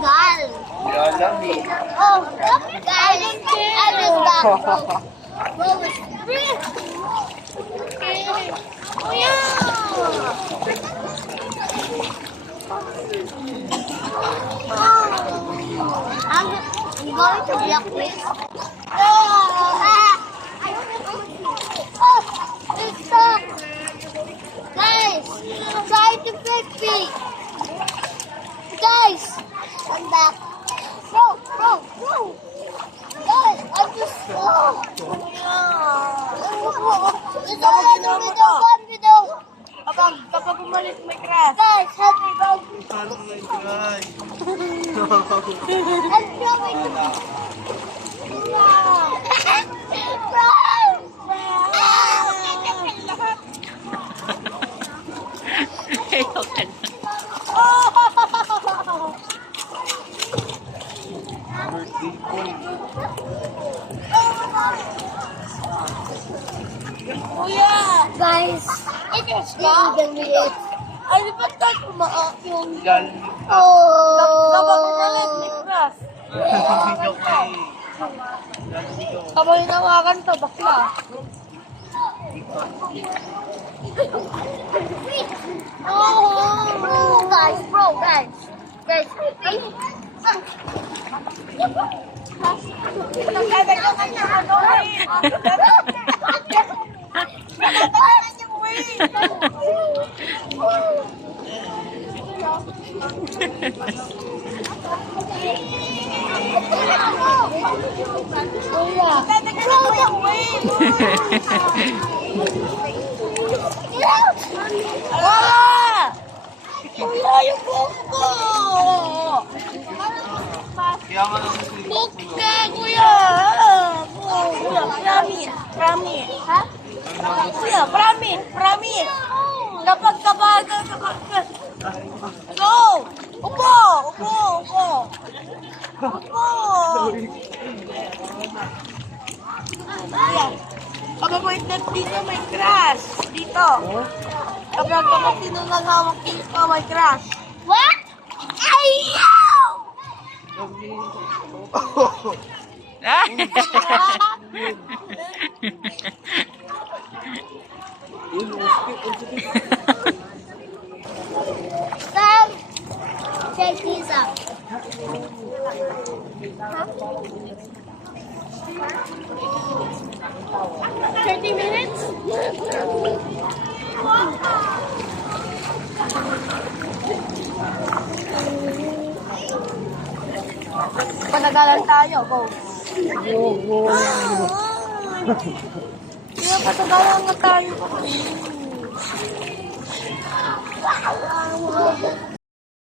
gal. Oh, gal. I was back. Bro, it's free. Oh, yeah. I'm going to block this. Oh, it's stuck. Guys, try to fix me. Guys, I'm back. Bro. Guys, I'm just slow. It's already video. Kapag umalis may crash. Guys, help me, bro. Paano may try? Help me, Ayoko na. Birthday boy. Kuya! Guys, it is not it. Ay, ba't tayo kumaak yung... Galing. Kapag umalis may crash. Video ko eh. Kapag inawakan to, bakla. Oh, guys. Wala! Kuya, yung buhok ko! Kaya nga lang kasi. Buhok ka, kuya! Kuya, promise. Ha? Kuya, promise. Kapag. Go! Upo! Kuya, kapag may dito may crash. Dito. Kapag tinunagawak dito may crash. What? Ayaw! Sam, check these out. 30 minutes? Panagalan tayo, go. Kaya patagalan nga tayo.